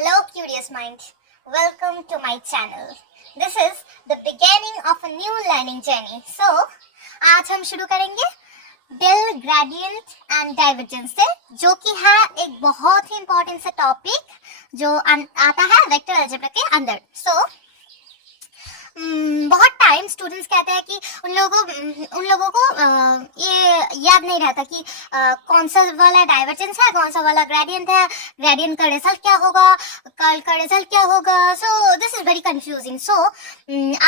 Hello curious mind, welcome to my channel. This is the beginning of a new learning journey. So आज हम शुरू करेंगे del gradient and divergence से, जो कि है एक बहुत ही इंपॉर्टेंट सा टॉपिक जो आता है वेक्टर अलजेब्रा के अंदर. बहुत टाइम स्टूडेंट्स कहते हैं कि उन लोगों को ये याद नहीं रहता कि कौन सा वाला डाइवर्जेंस है, कौन सा वाला ग्रेडियंट है, ग्रेडियंट का रिजल्ट क्या होगा, कर्ल का रिजल्ट क्या होगा. So this is very confusing. So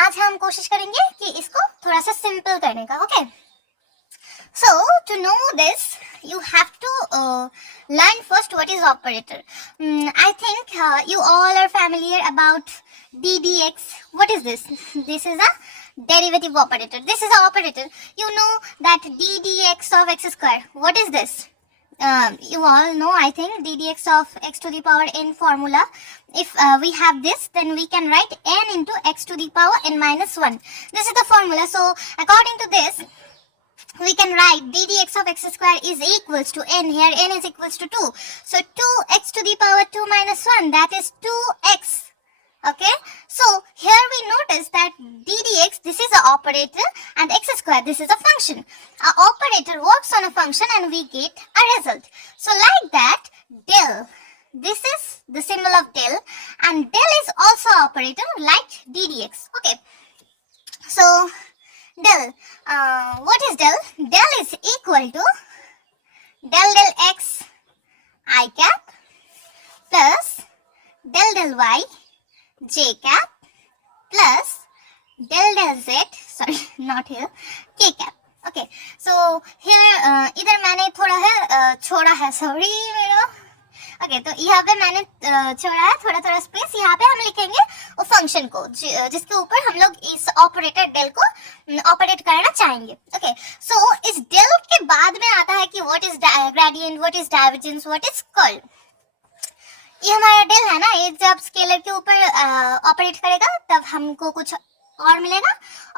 आज हम कोशिश करेंगे कि इसको थोड़ा सा सिंपल करने का. Okay, so to know this you have to learn first what is operator. I think you all are familiar about ddx. What is this? This is a derivative operator. This is an operator. You know that ddx of x square. What is this? You all know, I think, ddx of x to the power n formula. If we have this, then we can write n into x to the power n minus 1. This is the formula. So according to this, we can write ddx of x square is equals to n. Here n is equals to 2. So 2x to the power 2 minus 1, that is 2x. Okay, so here we notice that ddx, this is an operator, and x square, this is a function. Our operator works on a function and we get a result. So like that, del, this is the symbol of del, and del is also operator like ddx. Okay, so del, what is del? Del is equal to del x I cap plus del y j cap plus del z, sorry not here, k cap. Okay, so here इधर मैंने थोड़ा है छोड़ा है, sorry मेरा. Okay, तो यहाँ पे मैंने छोड़ा है थोड़ा स्पेस. यहाँ पे हम लिखेंगे वो फंक्शन को जिसके ऊपर हम लोग इस ऑपरेटर डेल को ऑपरेट करना चाहेंगे. ओके, सो इस डेल के बाद में आता है कि what is gradient, what is divergence, what is curl. ये हमारा डेल है ना, ये जब स्केलर के ऊपर ऑपरेट करेगा तब हमको कुछ और मिलेगा,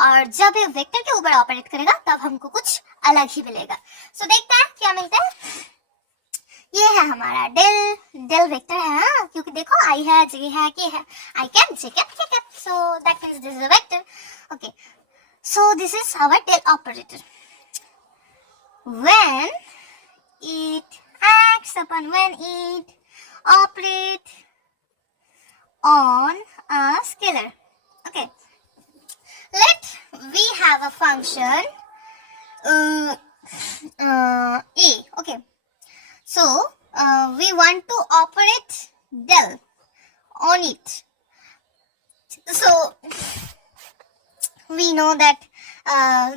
और जब ये वेक्टर के ऊपर ऑपरेट करेगा तब हमको कुछ अलग ही मिलेगा. सो देखते हैं क्या मिलता है. ये है हमारा डेल वेक्टर है, हाँ, क्योंकि देखो आई है, जे है, के है, i cap, j cap, k cap. So that means this is a vector. Okay, so this is our del operator. when it operate on a scalar. Okay, we have a function a. Okay, so we want to operate del on it. So we know that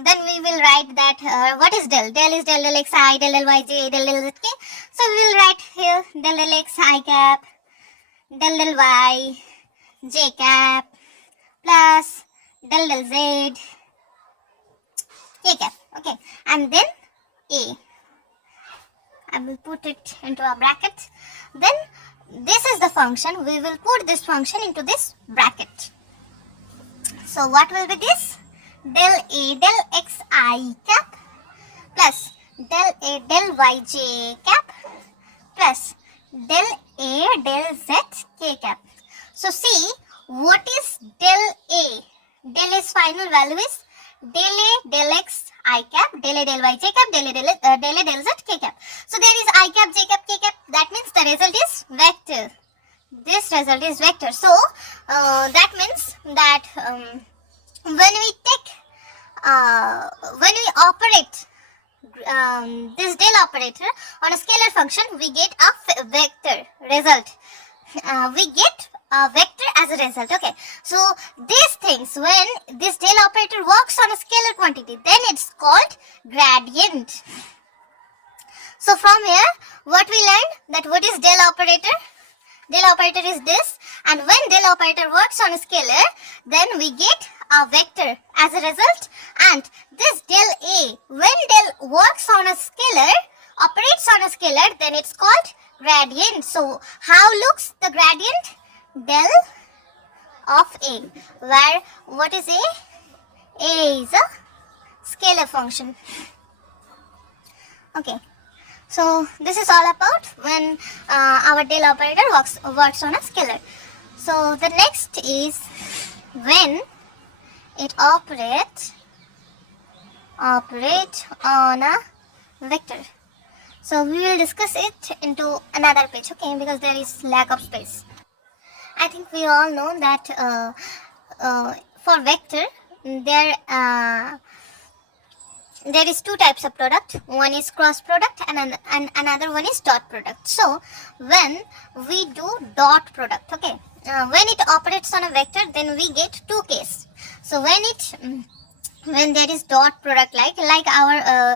then we will write that what is del? Del is del x I, del y j, del z k. So we will write here del x I cap, del y j cap plus del z k cap. Okay, and then a. I will put it into a bracket. Then this is the function. We will put this function into this bracket. So what will be this? Del a del x I cap plus del a del y j cap plus del a del z k cap. So see, what is del a? Del is final value is del a del x I cap, del a del y j cap, del a del z k cap. So there is I cap, j cap, k cap. That means the result is vector. This result is vector. So that means that when we operate this del operator on a scalar function, we get a vector result. We get a vector as a result. Okay, so these things, when this del operator works on a scalar quantity, then it's called gradient. So from here, what we learned, that what is del operator? Del operator is this, and when del operator works on a scalar, then we get a vector as a result. And this del a, when del works on a scalar, operates on a scalar, then it's called gradient. So how looks the gradient? Del of a, where what is a? A is a scalar function. Okay, So this is all about when our del operator works on a scalar. So the next is when it operate on a vector. So we will discuss it into another page, okay, because there is lack of space. I think we all know that for vector there is two types of product. One is cross product and another one is dot product. So when we do dot product, okay, when it operates on a vector, then we get two cases. So when there is dot product, like our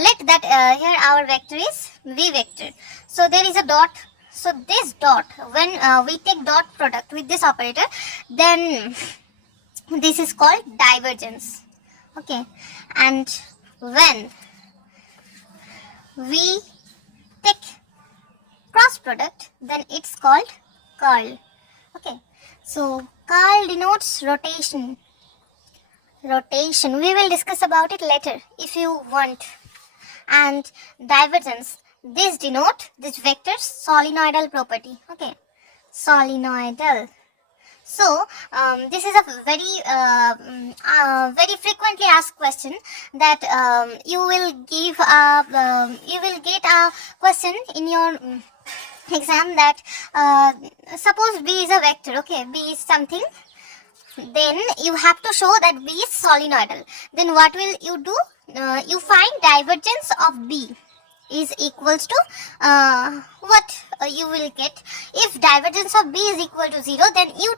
let that here our vector is v vector, so there is a dot. So this dot, when we take dot product with this operator, then this is called divergence, okay. And when we take cross product, then it's called curl, okay. So curl denotes rotation. We will discuss about it later if you want. And divergence, this denote this vector's solenoidal property, okay, solenoidal. So this is a very frequently asked question that you will get a question in your exam that suppose B is a vector, okay, B is something, then you have to show that B is solenoidal. Then what will you do? You find divergence of B is equals to what you will get. If divergence of B is equal to 0, then you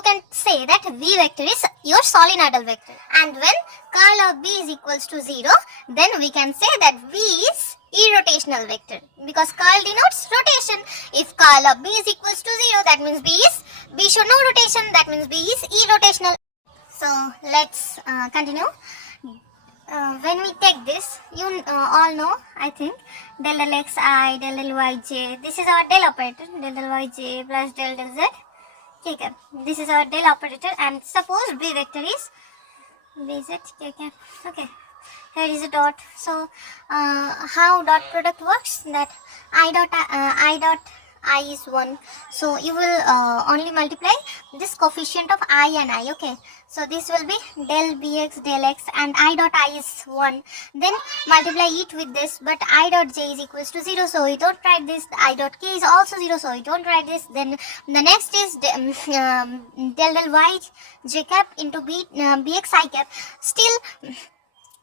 can say that V vector is your solenoidal vector. And when curl of B is equals to 0, then we can say that V is irrotational vector, because curl denotes rotation. If curl of B is equals to 0, that means B show no rotation, that means B is irrotational. So let's continue. When we take this, you all know, I think, del xi, del yj, this is our del operator, del yj plus del z, k cap. This is our del operator, and suppose B vector is bz k cap, okay. Here is a dot. So how dot product works, that I dot I is 1, so you will only multiply this coefficient of I and I, okay. So this will be del bx del x, and I dot I is 1, then multiply it with this, but I dot j is equals to 0, so we don't write this. I dot k is also 0, so we don't write this. Then the next is del y j cap into bx I cap. Still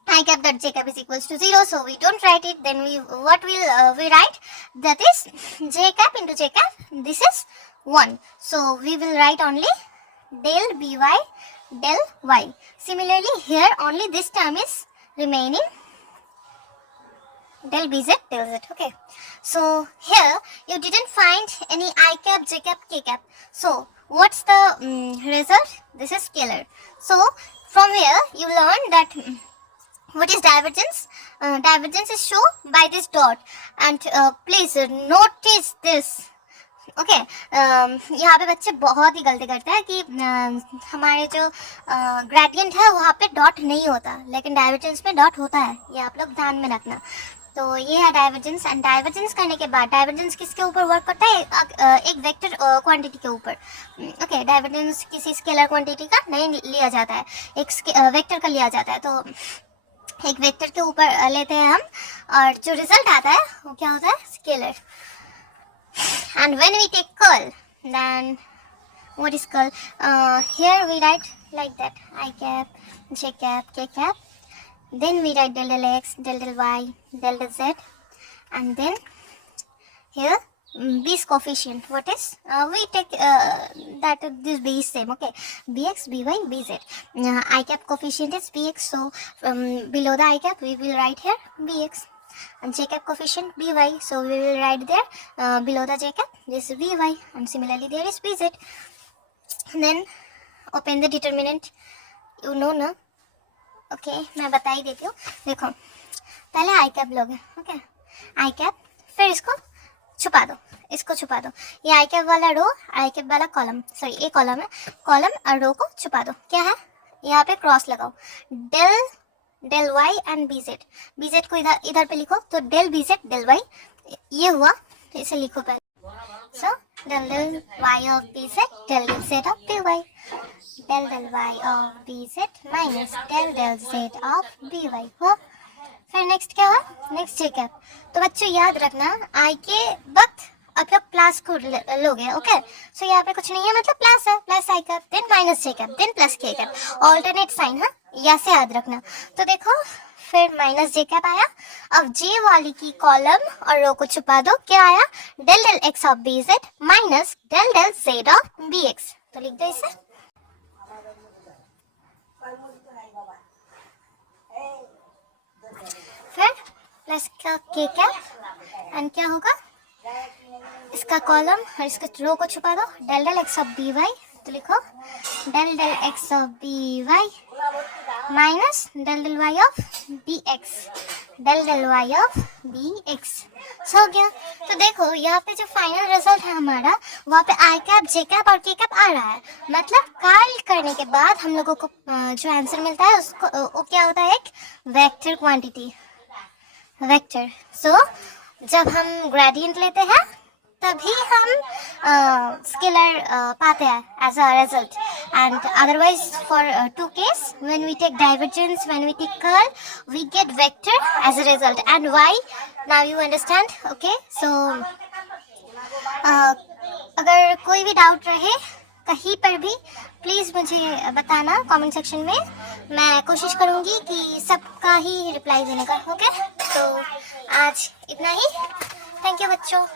I cap dot j cap is equals to 0, so we don't write it. Then we write, that is j cap into j cap, this is 1, so we will write only del by del y. Similarly here only this term is remaining, del bz del z, okay. So here you didn't find any I cap, j cap, k cap, so what's the result? This is scalar. So from here you learn that what is divergence? Divergence is shown by this dot, and please notice this, okay यहाँ पे बच्चे बहुत ही गलती करते हैं कि हमारे जो ग्रेडियंट है वहाँ पे डॉट नहीं होता, लेकिन डाइवर्जेंस में डॉट होता है, ये आप लोग ध्यान में रखना। तो ये है डाइवर्जेंस। एंड डाइवर्जेंस करने के बाद डाइवर्जेंस किसके ऊपर वर्क करता है? एक वेक्टर क्वांटिटी के ऊपर। ओके, डाइवर्जेंस किसी स्केलर क्वांटिटी का नहीं लिया जाता है, एक वेक्टर का लिया जाता है। तो एक वेक्टर के ऊपर लेते हैं हम, और जो रिजल्ट आता है वो क्या होता है? Scalar. And when we take curl, then what is curl? Here we write like that: I cap, j cap, k cap. Then we write del del x, del del y, del del z, and then here b's coefficient. What is? We take that this b is same. Okay, bx, by, bz. I cap coefficient is bx, so below the I cap we will write here bx. And j cap coefficient by, so we will write there below the j cap this is by, and similarly there is bz. Then open the determinant, you know ना? Okay मैं बता ही देती हूँ। देखो पहले आई cap लोगे, okay I cap, फिर इसको छुपा दो, इसको छुपा दो, ये आई कैप वाला रो, आई कैप वाला कॉलम, सॉरी ये कॉलम है, कॉलम और रो को छुपा दो। क्या है? यहाँ पे क्रॉस लगाओ, del del y and b z को इधर पे लिखो, तो del b z del y ये हुआ, तो इसे लिखो पहले। So del del y of bz del del z of by, del del y of bz minus del del z of by हो। फिर नेक्स्ट क्या हुआ, नेक्स्ट जे कैप। तो बच्चों याद रखना आई के वक्त आप लोग प्लस को लोगे, ओके। सो यहाँ पे कुछ नहीं है, मतलब प्लस है, प्लस आई कैप देन माइनस जे कैप देन प्लस के कैप, ऑल्टरनेट साइन, हाँ यहाँ से याद रखना। तो देखो फिर माइनस जे कैप आया। अब जे वाली की कॉलम और रो को छुपा दो, क्या आया, del del x of b z minus del del z of b x. तो लिख दो इसे। फिर प्लस का के कैप एंड क्या होगा, इसका कॉलम और इसका रो को छुपा दो, del del x of b y. तो लिखो del del x of b y minus del del y of b x, del del y of b x. हो गया। तो देखो यहाँ पे जो फाइनल रिजल्ट है हमारा, वहाँ पे आई कैप जे कैप और के कैप आ रहा है। मतलब कार्ल करने के बाद हम लोगों को जो आंसर मिलता है उसको वो क्या होता है, एक वेक्टर क्वांटिटी, वेक्टर। सो जब हम ग्रेडियंट लेते हैं तभी हम स्केलर पाते हैं as a result, and otherwise for two case when we take divergence, when we take curl, we get vector as a result. And why, now you understand, okay. So अगर कोई भी doubt रहे कहीं पर भी, please मुझे बताना comment section में। मैं कोशिश करूँगी कि सबका ही रिप्लाई देने का, ओके। तो आज इतना ही, थैंक यू बच्चों।